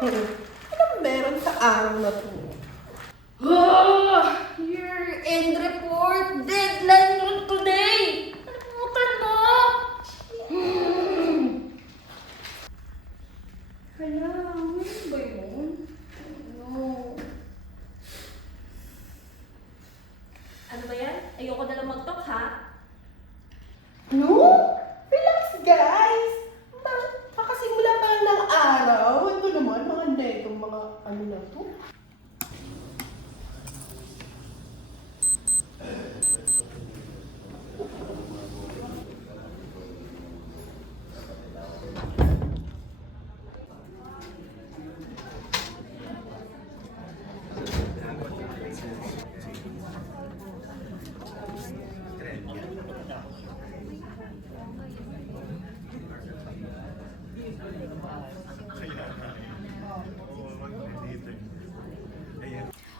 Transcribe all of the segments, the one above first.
Anong meron sa araw na to? Year-end report! Deadline nun today! Nalimutan mo! Hala, ngayon ba yun? No. Ano ba yan? Ayoko na lang mag-talk, ha? No? Relax, guys! Kakasimula pa lang ng araw. Ito naman, mga netong mga ano na to.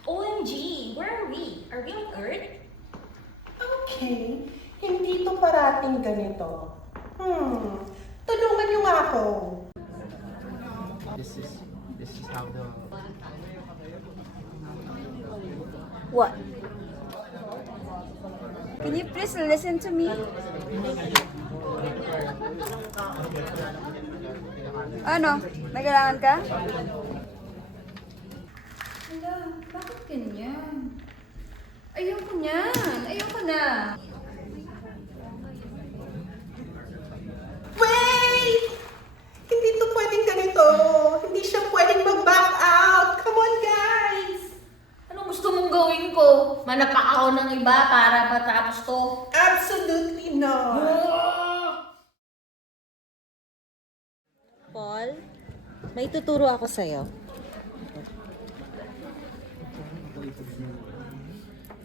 OMG! Where are we? Are we on Earth? Okay, hindi to parating ganito. Tulungan niyo nga ako. This is how the What? Can you please listen to me? Ano? May kailangan ka? Hala, bakit ganyan? Ayoko niyan! Ayoko na! Wait! Hindi to pwedeng ganito. Hindi siya pwedeng mag-back out. Come on, guys! Anong gusto mong gawin ko? Manapak ako ng iba para matapos to? Absolutely not. Paul, may tuturo ako sa'yo.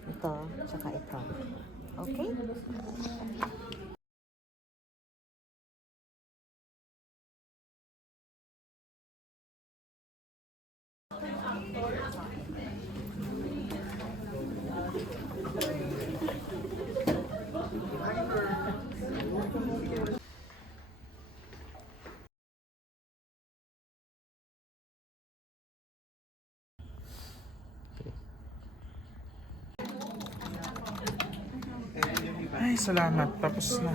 Ito, tsaka ito. Okay? Ay, salamat. Tapos na.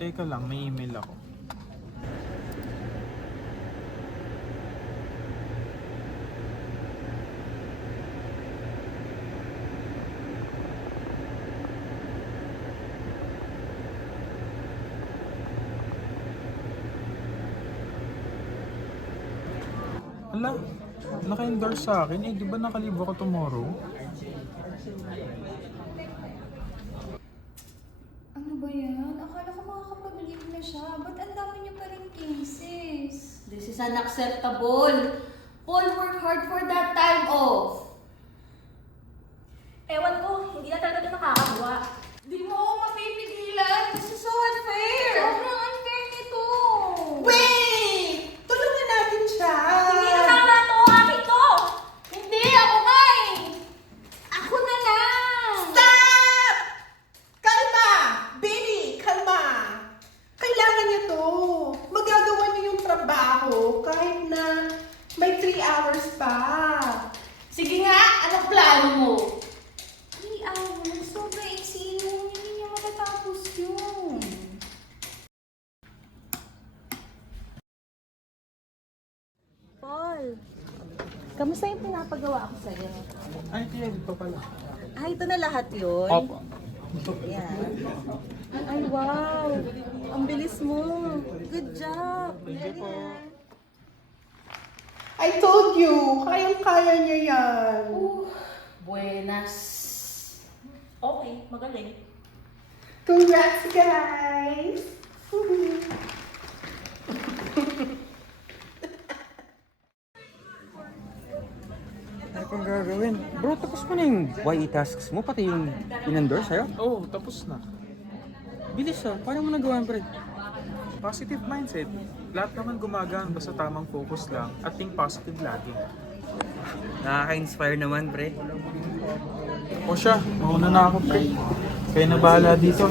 Teka lang, may email ako. Ala, naka-endorse sa akin. Eh, di ba nakalive ako tomorrow? Ano ba yan? Akala ko makakapag-leave na siya. Ba't ang dami niya pa rin cases? This is unacceptable. Paul worked hard for that time off. Ewan ko, hindi na talaga ito nakakagawa. Di mo ako mapipigilan. This is so unfair. Sobrang unfair nito. Wait! Tulungan natin siya. Hindi na tama to! Akin to! Hindi, ako nga eh. Ako na lang. Stop! Kalma! Baby, kalma! Kailangan niyo to. Magagawa niyo yung trabaho kahit na may 3 hours pa. Sige nga, anong plano mo? 3 hours? Sobrang iksi yun. Hindi niya matatapos yun. Paul, kamusta yung pinapagawa ko sa'yo? Ay, kaya pa pala. Ito na lahat yun. Opo. Yan. Ay, wow! Ang bilis mo! Good job! Thank you po. I told you, kayang-kaya niya yan. Buenas. Okay, magaling. Congrats, guys! Ano pang gagawin? Bro, tapos mo na yung YE tasks mo, pati yung in-endorse sa'yo? Oo, tapos na. Bilis ah, paano mo nagawa, pre? Positive mindset. Lahat naman gumagaan basta tamang focus lang at think positive lagi. Nakaka-inspire naman, pre. O siya, mauna na ako, pre. Kaya na bahala dito.